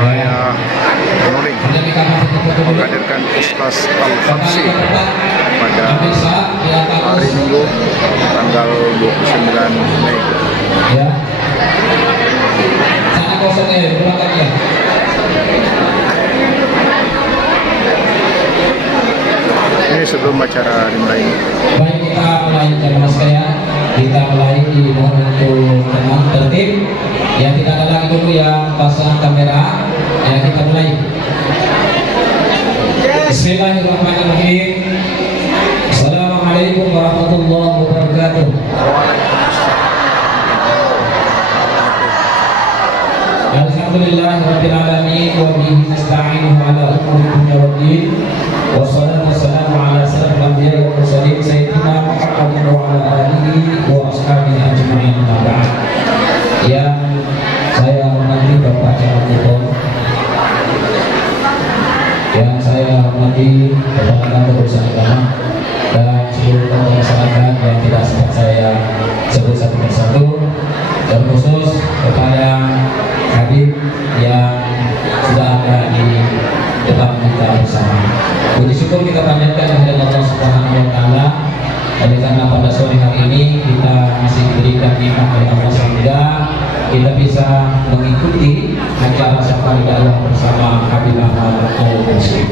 saya Nuring menghadirkan Ustaz Al-Habsyi pada hari Minggu tanggal 29 Mei. Ya. Sana kosong ya, berangkat ya. Ini sebelum acara dimulai. Baik, kita mulai jamaah sekalian. Kita mulai di mohon untuk tenang tertib. Ya, kita ada lagi dulu yang pasang kamera. Ya, kita mulai. Bismillahirrahmanirrahim. Assalamualaikum warahmatullahi wabarakatuh. Alhamdulillahirabbil alamin wa bihi nasta'inu ala umuri dunya waddin. Wassalatu wassalamu ala asyrafil anbiya'i wal mursalin sayyidina Muhammadin wa ala alihi wa ashabihi ajma'in. Yang saya hormati Bapak Camat Kupon, yang saya hormati Bapak Perusahaan Agama dan seluruh tokoh masyarakat yang tidak sempat saya sebut satu persatu, dan khusus kepada Habib yang sudah ada di depan kita bersama. Puji syukur kita panjatkan kepada Allah Subhanahu wa taala, karena pada sore hari ini kita masih diberikan nikmat oleh Allah sehingga kita bisa mengikuti acara safari dakwah bersama Habib Ahmad Al-Habsyi.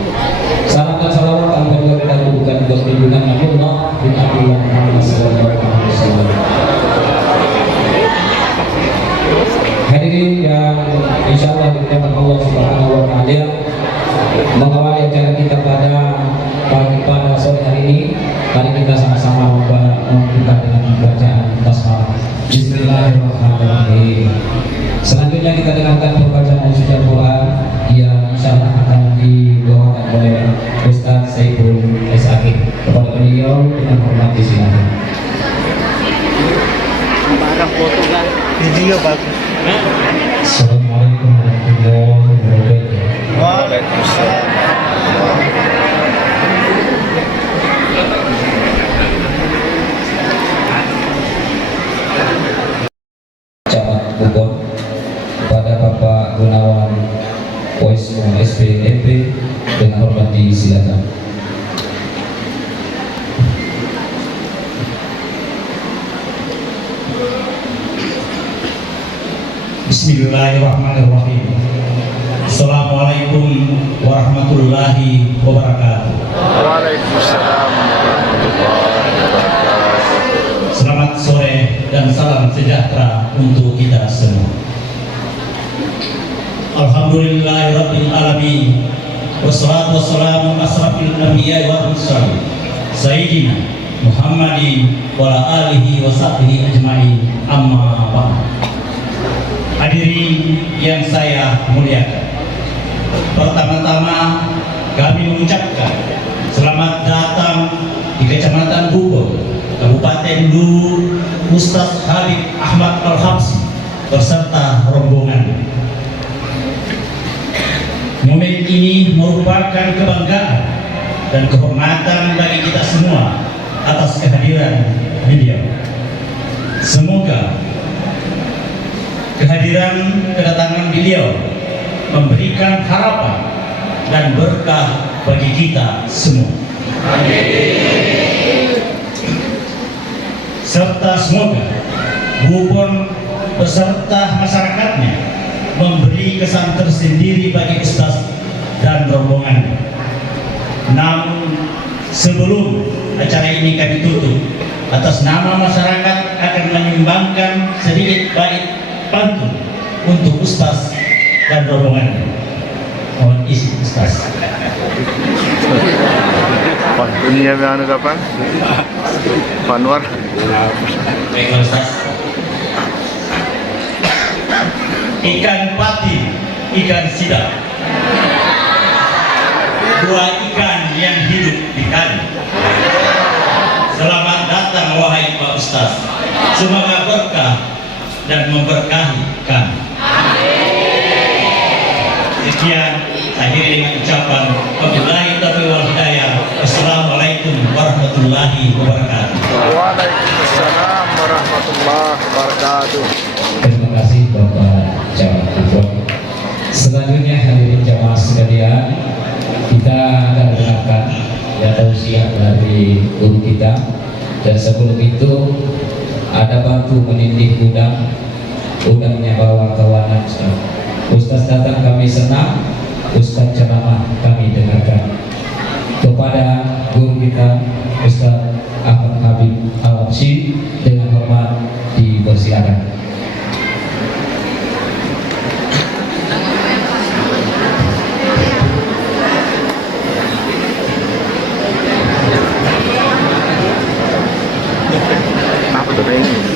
Salam dan salawat tanpa juga kita bukan juga perlindungan Allah bin Abdullah Muhammad sallallahu alaihi wasallam. Hadirin yang insyaallah dimuliakan Allah Subhanahu wa taala, mengawali acara kita pada sore hari ini, mari kita sama-sama membuka dengan bacaan basmalah. Bismillahirrahmanirrahim. Selanjutnya kita dengarkan pembacaan suci Al-Quran yang insyaallah akan dibawakan oleh Ustaz Saiful Esaki. Kepada beliau dengan hormat disilakan. Barang foto kan video bagus. Assalamualaikum warahmatullahi wabarakatuh. Waalaikumsalam. Camat Kupon kepada Bapak Gunawan Poismo SPMP dengan hormat disilakan. Bismillahirrahmanirrahim. Assalamualaikum warahmatullahi wabarakatuh. Waalaikumsalam warahmatullahi wabarakatuh. Selamat sore dan salam sejahtera untuk kita semua. Alhamdulillahirabbil alamin. Wassalatu wassalamu asrafil anbiya'i wal mursalin sayyidina Muhammadin wa ala alihi wa sahbihi ajma'in. Amma ba'd. Hadirin yang saya muliakan, pertama-tama kami mengucapkan selamat datang di Kecamatan Bogor, Kabupaten Luwu, Ustaz Habib Ahmad Al-Habsyi beserta rombongan. Momen ini merupakan kebanggaan dan kehormatan bagi kita semua atas kehadiran beliau. Semoga kehadiran kedatangan beliau memberikan harapan dan berkah bagi kita semua. Amin. Serta semoga Bupon beserta masyarakatnya memberi kesan tersendiri bagi Ustaz dan rombongan. Namun sebelum acara ini kami tutup, atas nama masyarakat akan menyumbangkan sedikit bait pantun untuk Ustaz dan rombongan. Mohon isi Ustaz. Pantunnya anu kapan? Panwar. Baiklah Ustaz. Ikan patin, ikan sidap, dua ikan yang hidup di kali. Selamat datang wahai Pak Ustaz. Semoga berkah dan memberkahi kami. Sekian, akhiri dengan ucapan wabillahi taufiq wal hidayah. Assalamualaikum warahmatullahi wabarakatuh. Waalaikumsalam warahmatullahi wabarakatuh. Terima kasih Bapak Camat Kupon. Selanjutnya dari guru kita. Dan sebelum itu ada bantu menindih udangnya bawa kawanan. Ustaz datang kami senang, Ustaz ceramah kami dengarkan. Kepada guru kita Ustaz Ahmad Habib Al-Absi dengan hormat dipersilakan. Apa tuh ini?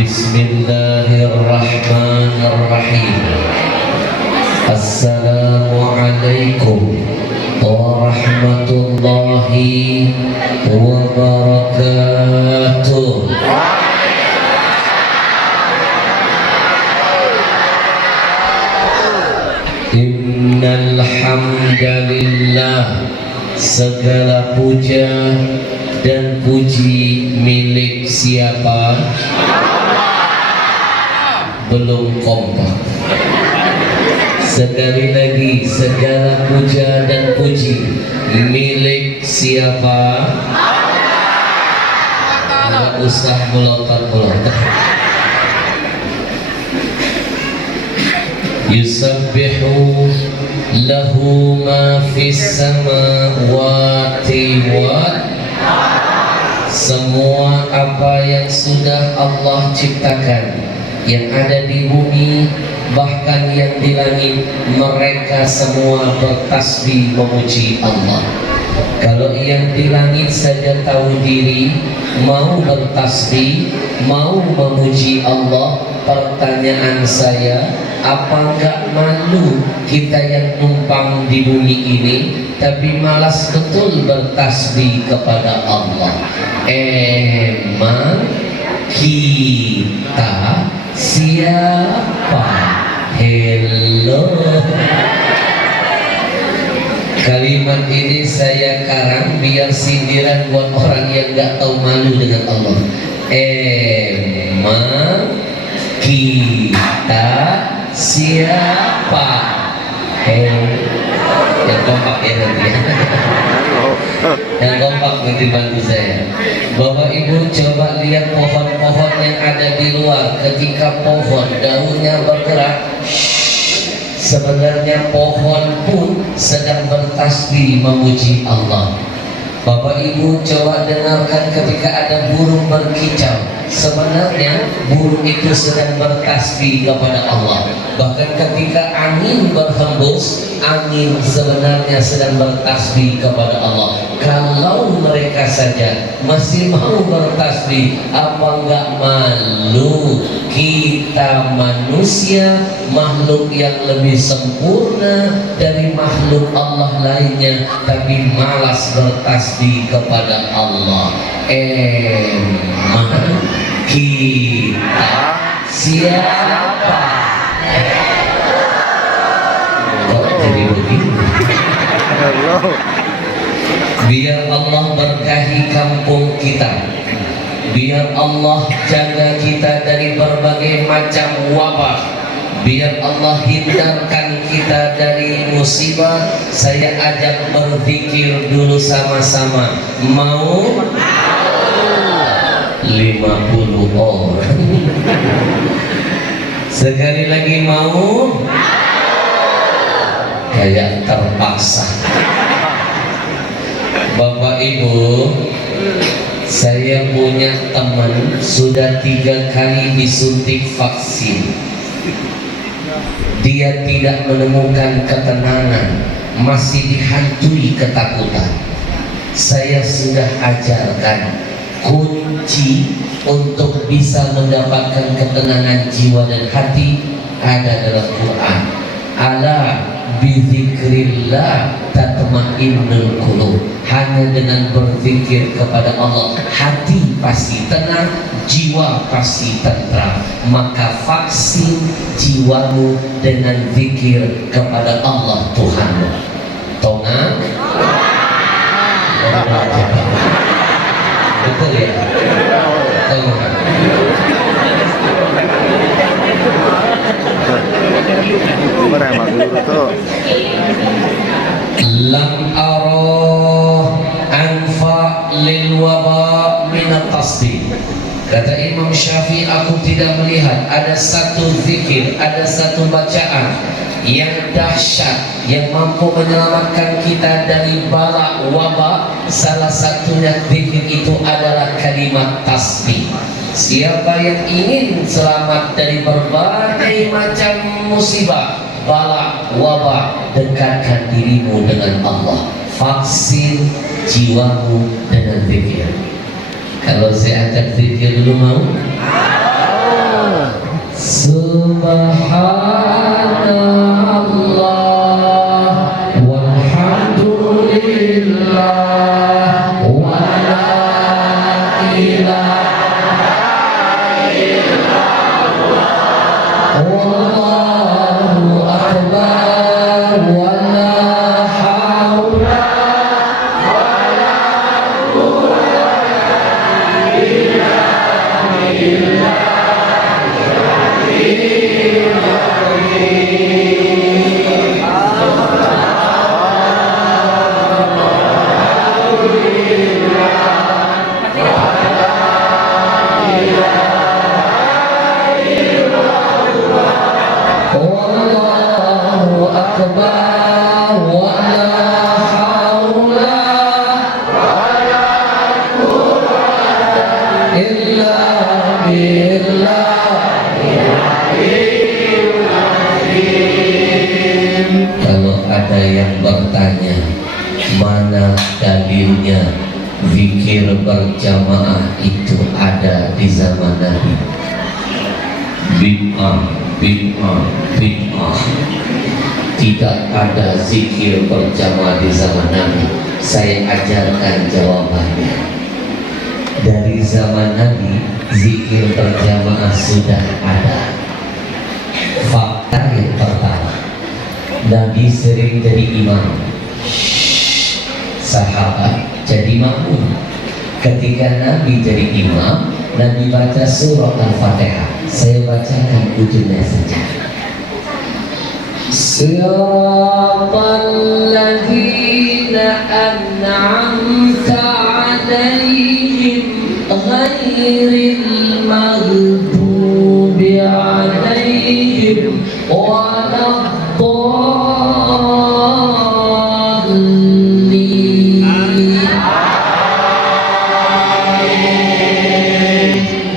Bismillahirrahmanirrahim. Assalamualaikum warahmatullahi wabarakatuh. Innal hamdalillah, segala puja dan puji milik siapa? Belum kompak. Sekali lagi, segala puja dan puji milik siapa? Enggak usah melotot-melotot. Yusabbihu lahu ma fis samawati wal, semua apa yang sudah Allah ciptakan, yang ada di bumi bahkan yang di langit, mereka semua bertasbih memuji Allah. Kalau yang di langit saja tahu diri, mau bertasbih, mau memuji Allah, pertanyaan saya, apa enggak malu kita yang numpang di bumi ini tapi malas betul bertasbih kepada Allah? Emang kita siapa? Hello. Kalimat ini saya karang biar sindiran buat orang yang gak tahu malu dengan Allah. Emang kita siapa? Yang kompak ya nanti ya. Yang kompak nanti bantu saya. Bapak Ibu coba lihat pohon-pohon yang ada di luar. Ketika pohon daunnya bergerak, sebenarnya pohon pun sedang bertasbih memuji Allah. Bapak Ibu coba dengarkan ketika ada burung berkicau, sebenarnya burung itu sedang bertasbih kepada Allah. Bahkan ketika angin berhembus, angin sebenarnya sedang bertasbih kepada Allah. Kalau mereka saja masih mau bertasbih, apa enggak malu kita manusia, makhluk yang lebih sempurna dari makhluk Allah lainnya, tapi malas bertasbih kepada Allah. Emang kita siapa? Kok jadi begini? Biar Allah berkahi kampung kita, biar Allah jaga kita dari berbagai macam wabah, biar Allah hindarkan kita dari musibah. Saya ajak berzikir dulu sama-sama. Mau? 50 orang. Sekali lagi mau? Kayak terpaksa. Bapak Ibu, saya punya teman sudah 3 kali disuntik vaksin. Dia tidak menemukan ketenangan, masih dihantui ketakutan. Saya sudah ajarkan kunci untuk bisa mendapatkan ketenangan jiwa dan hati ada dalam Quran. Ala bizikri bizikrillah tatma'innul qulub. Hanya dengan berzikir kepada Allah hati pasti tenang, jiwa pasti tentram. Maka vaksin jiwamu dengan zikir kepada Allah Tuhanmu. Tonga betul ya? Tonga Mereka guru tuh. lam arah anfa lil waba min at-tasbih. Kata Imam Syafi'i, aku tidak melihat ada satu zikir, ada satu bacaan yang dahsyat yang mampu menyelamatkan kita dari bala wabah. Salah satunya zikir itu adalah kalimat tasbih. Siapa yang ingin selamat dari berbagai macam musibah, bala, wabah, dekatkan dirimu dengan Allah. Vaksin jiwamu dengan zikir. Kalau saya ajak zikir dulu mau? Subhanallah walhamdulillah wa la ilaha Allahu akbar wa la haula Allahu akbar wa la haula illa billah. Kalau ada yang bertanya mana dalilnya zikir berjamaah itu ada di zaman Nabi, bid'ah, bid'ah, bid'ah. Tidak ada zikir berjamaah di zaman Nabi. Saya ajarkan jawabannya. Dari zaman Nabi zikir berjamaah sudah ada. Fakta yang pertama, Nabi sering jadi imam, sahabat jadi makmum. Ketika Nabi jadi imam, Nabi baca surah Al-Fatihah. Saya bacakan ujungnya saja. Siratal ladzina an'amta 'alaihim ghairil maghdubi 'alaihim waladdallin.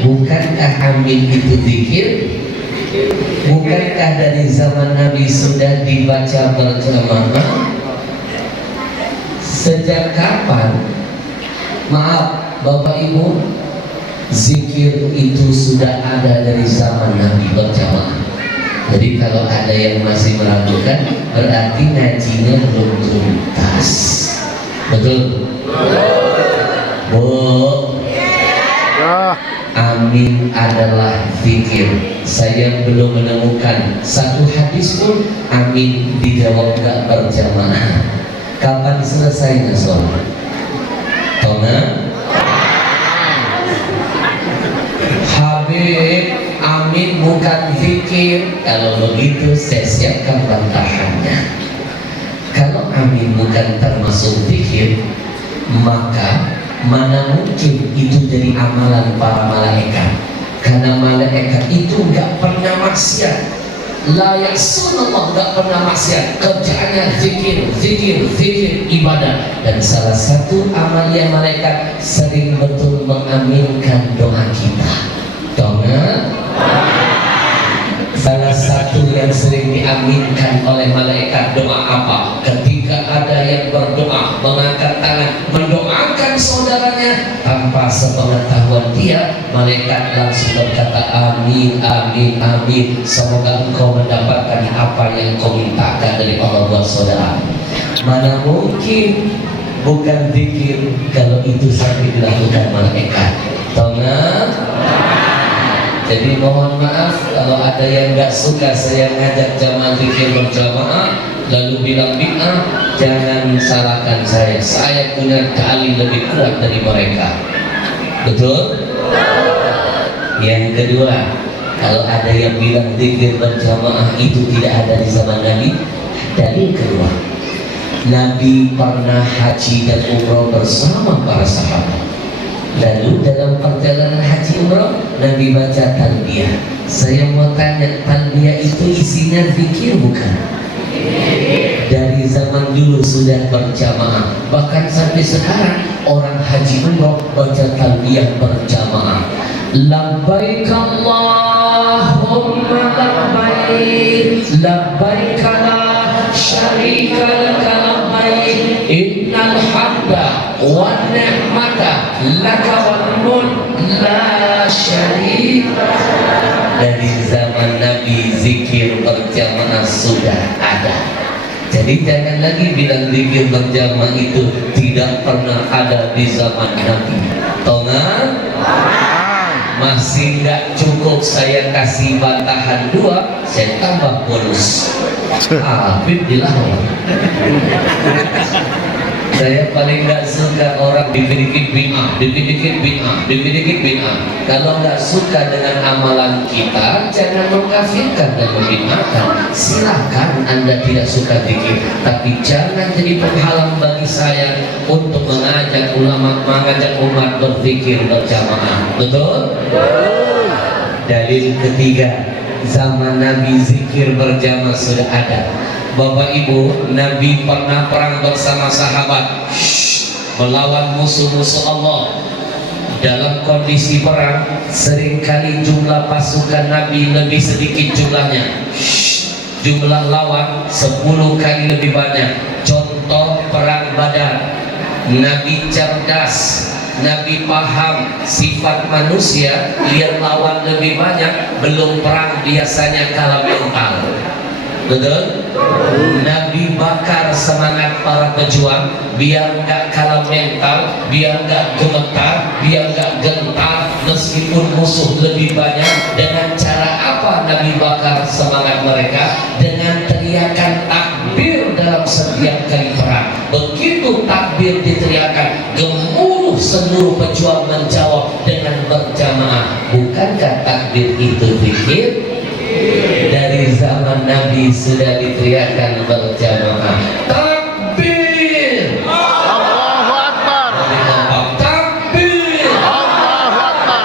Bukankah amin itu zikir? Bukankah dari zaman Nabi sudah dibaca berjamaah? Sejak kapan? Maaf Bapak Ibu, zikir itu sudah ada dari zaman Nabi berjamaah. Jadi kalau ada yang masih meragukan, berarti ngajinya belum tuntas. Betul? Bu, Ya, amin adalah zikir. Saya belum menemukan satu hadis pun amin dijawab gak berjamaah. Kapan selesainya sholat? Tona? Habib, amin bukan zikir. Kalau begitu saya siapkan bantahannya. Kalau amin bukan termasuk zikir, maka mana mungkin itu jadi amalan para malaikat? Karena malaikat itu gak pernah maksiat. La ya'sunallah, gak pernah maksiat. Kerjaannya zikir, zikir, zikir, ibadah. Dan salah satu amalia malaikat sering betul mengaminkan doa kita. Doa salah satu yang sering diaminkan oleh malaikat doa apa? Ketika ada yang berdoa, mengangkat tangan, mendoakan saudaranya tanpa sepengetahuan dia, malaikat langsung berkata amin, amin, amin. Semoga engkau mendapatkan apa yang kau mintakan dari Allah buat saudara-saudara. Mana mungkin bukan zikir kalau itu sampai dilakukan malaikat. Tahu nggak? Jadi mohon maaf kalau ada yang nggak suka saya ngajak jamaah zikir berjamaah lalu bilang bid'ah, jangan salahkan saya. Saya punya dalil lebih kuat dari mereka. Betul? Yang kedua, kalau ada yang bilang zikir berjamaah itu tidak ada di zaman Nabi, dalil kedua, Nabi pernah haji dan umroh bersama para sahabat. Lalu dalam perjalanan haji umroh Nabi baca talbiyah. Saya mau tanya, talbiyah itu isinya zikir bukan? Dari zaman dulu sudah berjamaah. Bahkan sampai sekarang orang haji umroh baca talbiyah berjamaah. Labbaik Allahumma labbaik, labbaik la syarika laka labbaik, innal hamda wan ni'mata laka wal mulk la syarika. Dari zaman Nabi zikir berjamaah sudah ada. Jadi jangan lagi bilang zikir berjamaah itu tidak pernah ada di zaman Nabi. Tahu nggak? Masih nggak cukup saya kasih bantahan 2, saya tambah bonus. Habib dilawan. Saya paling nggak suka orang dikit-dikit bid'ah, dikit-dikit bid'ah, dikit-dikit bid'ah. Kalau nggak suka dengan amalan kita, jangan mengkafirkan dan membid'ahkan. Silahkan Anda tidak suka zikir, tapi jangan jadi penghalang bagi saya untuk mengajak ulama, mengajak umat berzikir berjamaah. Betul? Dalil ketiga, zaman Nabi zikir berjamaah sudah ada. Bapak Ibu, Nabi pernah perang bersama sahabat melawan musuh-musuh Allah. Dalam kondisi perang, seringkali jumlah pasukan Nabi lebih sedikit jumlahnya. Jumlah lawan 10 kali lebih banyak. Contoh perang Badar. Nabi cerdas, Nabi paham sifat manusia, lihat lawan lebih banyak, belum perang biasanya kalah mental. Betul? Nabi bakar semangat para pejuang biar nggak kalah mental, biar nggak gemetar, biar nggak gentar meskipun musuh lebih banyak. Dengan cara apa Nabi bakar semangat mereka? Dengan teriakan takbir dalam setiap kali perang. Begitu takbir diteriakan, gemuruh seluruh pejuang menjawab dengan berjamaah. Bukankah takbir itu zikir? Dari zaman Nabi sudah diteriakan berjamaah. Takbir! Allahu Akbar. Takbir! Allahu Akbar.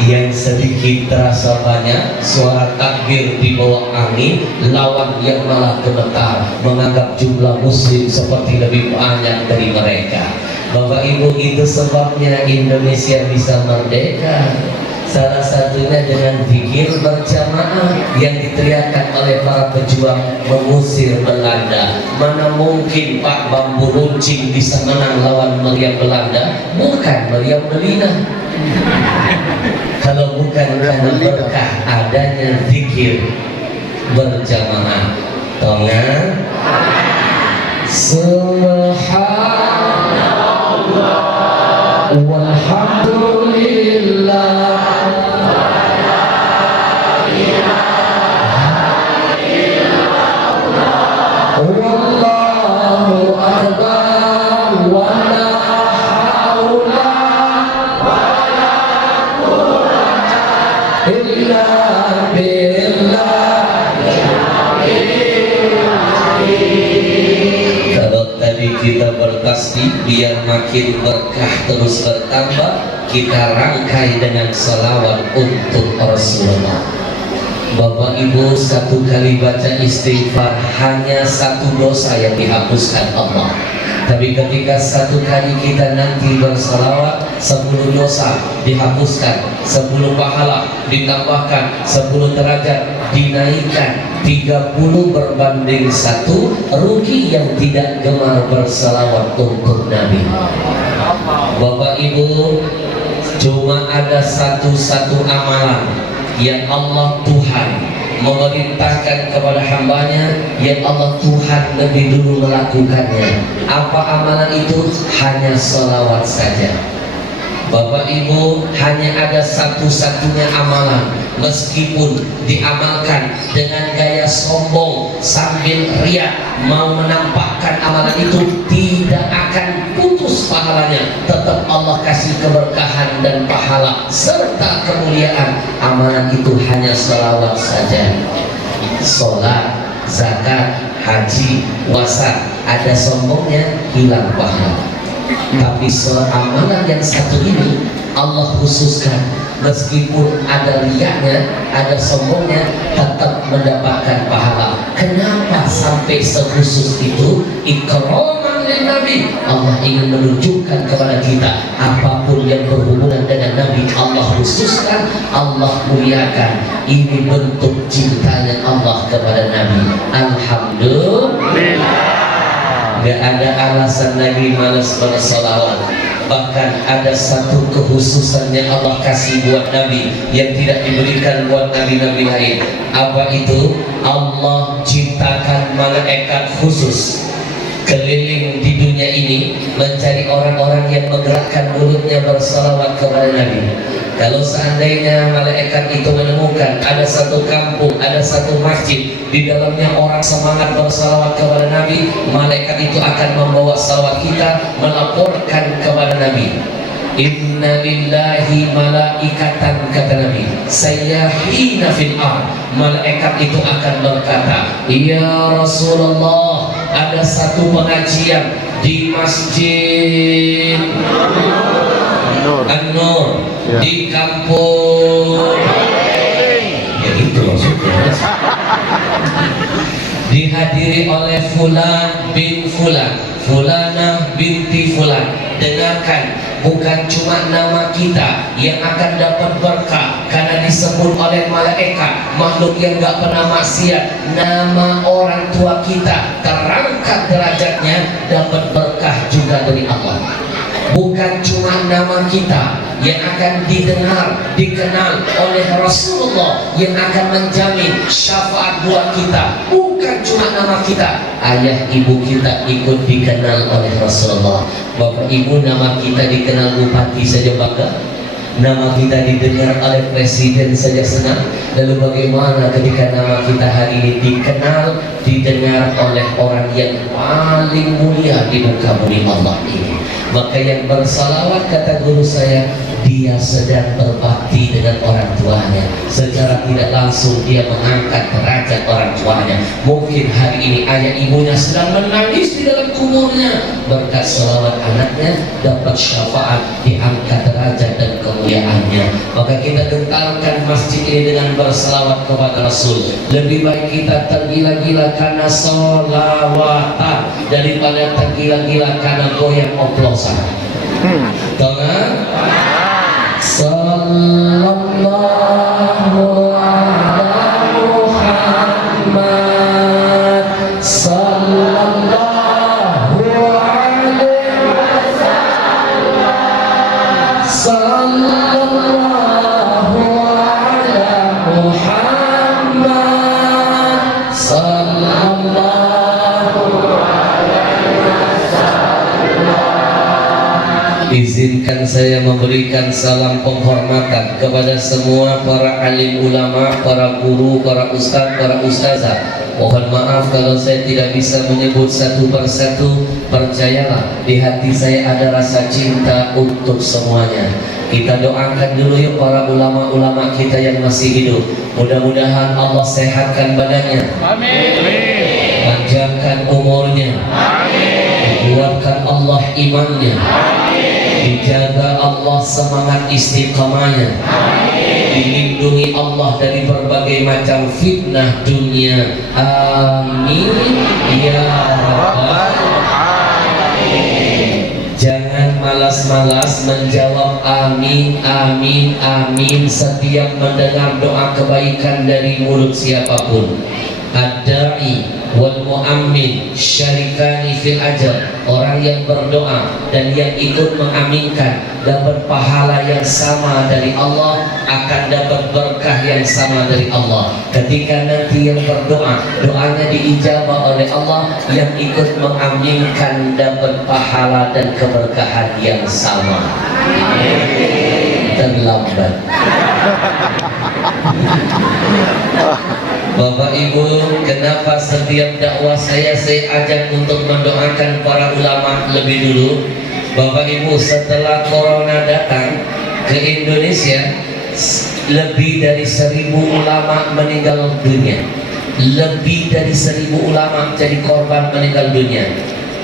Yang sedikit terasa banyak, suara takbir di bawah angin, lawan yang malah gemetar, menganggap jumlah muslim seperti lebih banyak dari mereka. Bapak Ibu, itu sebabnya Indonesia bisa merdeka. Salah satunya dengan zikir berjamaah yang diteriakkan oleh para pejuang mengusir Belanda. Mana mungkin Pak Bambu Runcing bisa menang lawan meriam Belanda? Bukan meriam Belina. Kalau bukan karena berkah adanya zikir berjamaah. Tolong. Subhanallah walhamdulillah. Wallahu akbar wa la haula wa la quwwata illa billah. Kalau tadi kita bertasbih biar makin berkah terus bertambah, kita rangkai dengan salawat untuk Rasulullah. Bapak Ibu, satu kali baca istighfar hanya satu dosa yang dihapuskan Allah. Tapi ketika satu kali kita nanti bersalawat, 10 dosa dihapuskan, 10 pahala ditambahkan, 10 derajat dinaikkan, 30 berbanding 1. Rugi yang tidak gemar bersalawat untuk Nabi. Bapak Ibu, cuma ada satu-satu amalan yang Allah Tuhan memerintahkan kepada hambanya yang Allah Tuhan lebih dulu melakukannya. Apa amalan itu? Hanya sholawat saja. Bapak Ibu, hanya ada satu-satunya amalan, meskipun diamalkan dengan gaya sombong sambil riak, mau menampakkan amalan itu tidak akan putus pahalanya, tetap Allah kasih keberkahan dan pahala serta kemuliaan. Amalan itu hanya sholawat saja. Sholat, zakat, haji, puasa, ada sombongnya hilang pahala. Tapi amalan yang satu ini Allah khususkan, meskipun ada riaknya, ada sombongnya, tetap mendapatkan pahala. Kenapa sampai sekhusus itu? Ikraman lin Nabi. Allah ingin menunjukkan kepada kita, apapun yang berhubungan dengan Nabi Allah khususkan, Allah muliakan. Ini bentuk cintanya Allah kepada Nabi. Alhamdulillah. Gak ada alasan Nabi malas bersalawat. Bahkan ada satu kekhususan yang Allah kasih buat Nabi yang tidak diberikan buat Nabi-Nabi lain. Apa itu? Allah ciptakan malaikat khusus keliling di dunia ini mencari orang-orang yang menggerakkan mulutnya bersalawat kepada Nabi. Kalau seandainya malaikat itu menemukan ada satu kampung, ada satu masjid, di dalamnya orang semangat bersalawat kepada Nabi, malaikat itu akan membawa salawat kita, melaporkan kepada Nabi. Inna lillahi malaikatan, kata Nabi, sayyahina fil ard. Malaikat itu akan berkata, ya Rasulullah, ada satu pengajian di masjid An-Nur, Ya. di kampung, ya itu maksudnya, dihadiri oleh Fulan bin Fulan, Fulanah binti Fulan. Dengarkan, bukan cuma nama kita yang akan dapat berkah karena disebut oleh malaikat, makhluk yang gak pernah maksiat, nama orang tua kita terangkat derajatnya, dapat berkah juga dari Allah. Bukan cuma nama kita yang akan didengar, dikenal oleh Rasulullah yang akan menjamin syafaat buat kita. Bukan cuma nama kita, ayah ibu kita ikut dikenal oleh Rasulullah. Bapak ibu, nama kita dikenal bupati saja bangga, nama kita didengar oleh presiden saja senang. Lalu bagaimana ketika nama kita hari ini dikenal, didengar oleh orang yang paling mulia di muka bumi Allah ini? Maka yang bersalawat, kata guru saya, dia sedang berbakti dengan orang tuanya. Secara tidak langsung dia mengangkat derajat orang tuanya. Mungkin hari ini ayah ibunya sedang menangis di dalam kuburnya, berkat salawat anaknya dapat syafaat, diangkat derajat dan kemuliaannya. Maka kita gentarkan masjid ini dengan bersalawat kepada Rasul. Lebih baik kita tergila-gila karena salawatan daripada tergila-gila karena goyang oplosan. Tengah. Sallallahu ala Muhammad, sallallahu alaihi wasallam, sallallahu ala Muhammad, sallallahu. Izinkan saya memberikan salam penghormatan kepada semua para alim ulama, para guru, para ustaz, para ustazah. Mohon maaf kalau saya tidak bisa menyebut satu persatu. Percayalah, di hati saya ada rasa cinta untuk semuanya. Kita doakan dulu yuk para ulama-ulama kita yang masih hidup. Mudah-mudahan Allah sehatkan badannya. Amin. Panjangkan umurnya. Amin. Kuatkan Allah imannya. Dijaga Allah semangat istiqamahnya. Dilindungi Allah dari berbagai macam fitnah dunia. Amin ya rabbal alamin. Jangan malas-malas menjawab amin, amin, amin setiap mendengar doa kebaikan dari mulut siapapun. Ad-da'i wal mu'ammin syarikani fil ajr. Orang yang berdoa dan yang ikut mengaminkan dapat pahala yang sama dari Allah, akan dapat berkah yang sama dari Allah. Ketika nanti yang berdoa, doanya diijabah oleh Allah, yang ikut mengaminkan dapat pahala dan keberkahan yang sama. Terlambat. Bapak Ibu, kenapa setiap dakwah saya ajak untuk mendoakan para ulama lebih dulu? Bapak Ibu, setelah corona datang ke Indonesia, lebih dari 1000 ulama meninggal dunia. Lebih dari 1000 ulama jadi korban meninggal dunia.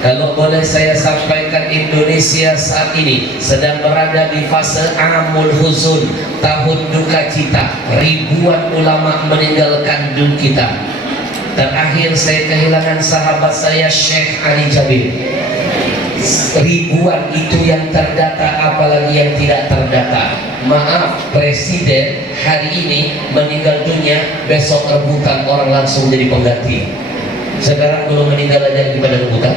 Kalau boleh saya sampaikan, Indonesia saat ini sedang berada di fase amul huzun, tahun duka cita. Ribuan ulama meninggalkan dunia kita. Terakhir saya kehilangan sahabat saya Syekh Ali Jabir. Ribuan itu yang terdata, apalagi yang tidak terdata. Maaf, presiden hari ini meninggal dunia, besok rebutan orang langsung jadi pengganti. Sekarang belum meninggal aja pada rebutan.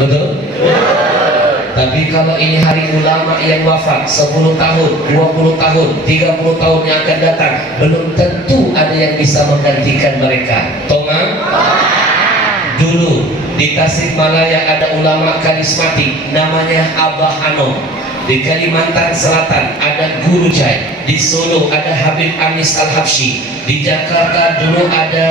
Betul? Tapi kalau ini hari ulama yang wafat 10 tahun, 20 tahun, 30 tahun yang akan datang, belum tentu ada yang bisa menggantikan mereka. Tonga? Dulu di Tasikmalaya ada ulama karismatik namanya Abah Anom. Di Kalimantan Selatan ada Guru Jai. Di Solo ada Habib Anis Al-Habsyi. Di Jakarta dulu ada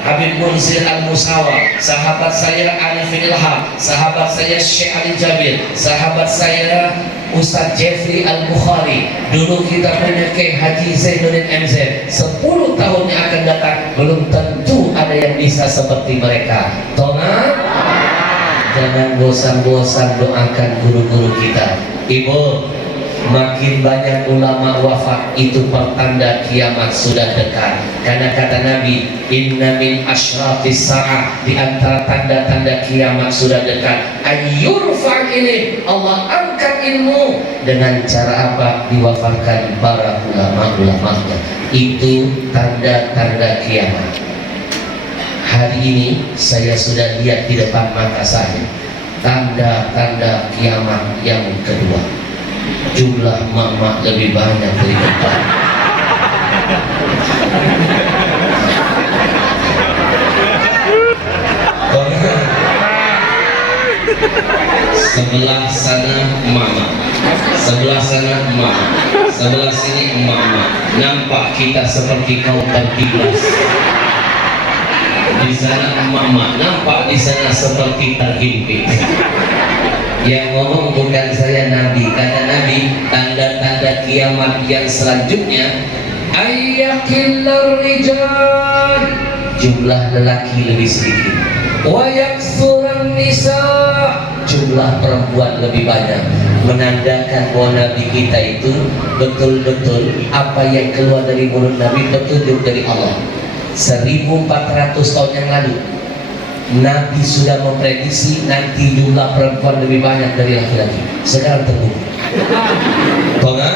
Habib Munzir Al-Musawa. Sahabat saya Arifin Ilham. Sahabat saya Syekh Ali Jabir. Sahabat saya Ustaz Jeffrey Al-Bukhari. Dulu kita punya Kiai Haji Zainuddin MZ. 10 tahun yang akan datang belum tentu ada yang bisa seperti mereka. Tona, jangan bosan-bosan doakan guru-guru kita. Ibu, makin banyak ulama wafat itu pertanda kiamat sudah dekat. Karena kata Nabi, inna min asyrafis sa'ah, di antara tanda-tanda kiamat sudah dekat, ayyurfa ini, Allah angkat ilmu. Dengan cara apa? Diwafatkan para ulama-ulamanya. Itu tanda-tanda kiamat. Hari ini saya sudah lihat di depan mata saya tanda-tanda kiamat yang kedua. Jumlah mak-mak lebih banyak dari depan. Sebelah sana mama, sebelah sana mama, sebelah sini mama. Nampak kita seperti kautan 13. Di sana mama, nampak di sana seperti terhimpit. Yang ngomong bukan saya, Nabi. Kata Nabi, tanda-tanda kiamat yang selanjutnya, ayyakillar rijal, jumlah lelaki lebih sedikit, wa yaksuran nisa, jumlah perempuan lebih banyak. Menandakan bahwa Nabi kita itu betul-betul apa yang keluar dari mulut Nabi petunjuk dari Allah. 1400 tahun yang lalu Nabi sudah memprediksi nanti jumlah perempuan lebih banyak dari laki-laki. Sekarang terbukti. Tonga?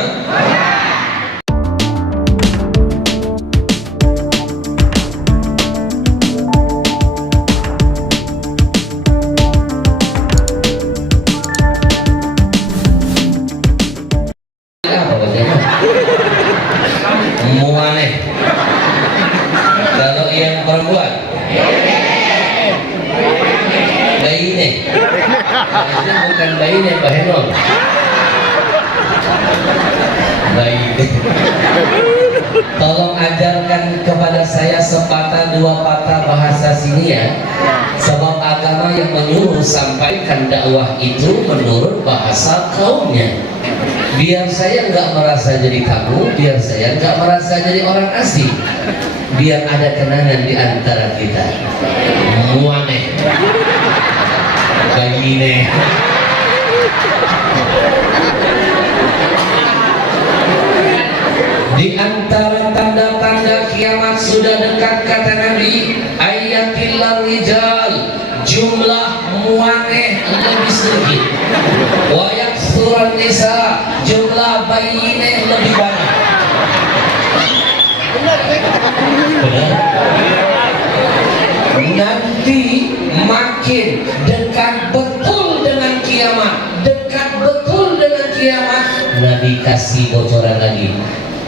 Apa bacanya? Muaneh. Kalau yang perempuan Baine. Itu bukan Baine, Pak Henol. Baine. Tolong ajarkan kepada saya sepatah dua patah bahasa sini ya. Sebab agama yang menyuruh sampaikan dakwah itu menurut bahasa kaumnya. Biar saya nggak merasa jadi kamu, biar saya nggak merasa jadi orang asing. Biar ada kenangan di antara kita. Muaneh, Baine. Di antara tanda-tanda kiamat sudah dekat kata Nabi, ayatillar rijal, jumlah muaneh lebih sedikit, wa yaksuran nisa, jumlah baine lebih banyak. Benar? yakin dekat betul dengan kiamat, dekat betul dengan kiamat. Nabi kasih bocoran lagi.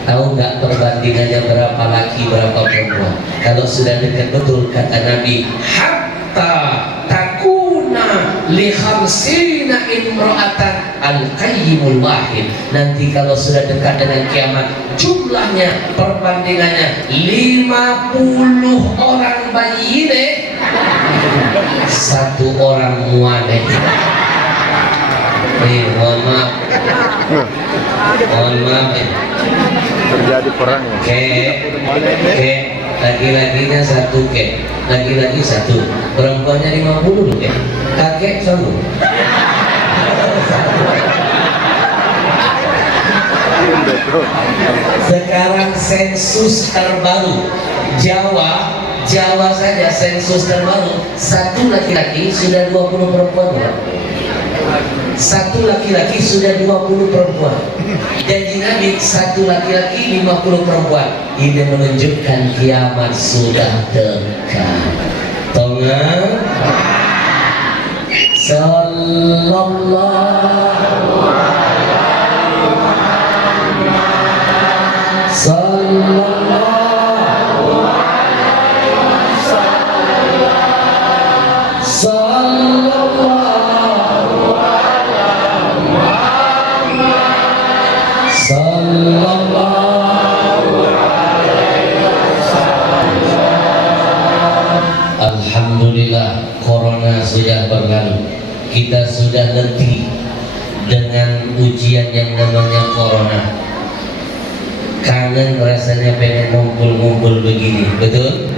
Tahu nggak perbandingannya berapa laki berapa perempuan? Kalau sudah dekat betul kata Nabi, hatta takuna li khamsina imra'atan al-qayyimul wahid. Nanti kalau sudah dekat dengan kiamat, jumlahnya perbandingannya 50 orang bayyine, 1 orang mu'aneh. Mohon maaf. Mohon maaf. Terjadi perang ya. Ke laki-lakinya 1 ke, laki-laki 1, perempuannya 50 ke, kakek sanggup. Sekarang sensus terbaru Jawa saja sensus terbaru, 1 laki-laki sudah 20 perempuan. 1 laki-laki sudah 20 perempuan. Janji Nabi 1 laki-laki 50 perempuan. Ini menunjukkan kiamat sudah dekat. Tonga sallallahu Alhamdulillah, corona sudah berlalu. Kita sudah letih dengan ujian yang namanya corona. Kangen rasanya pengen ngumpul-ngumpul begini, betul?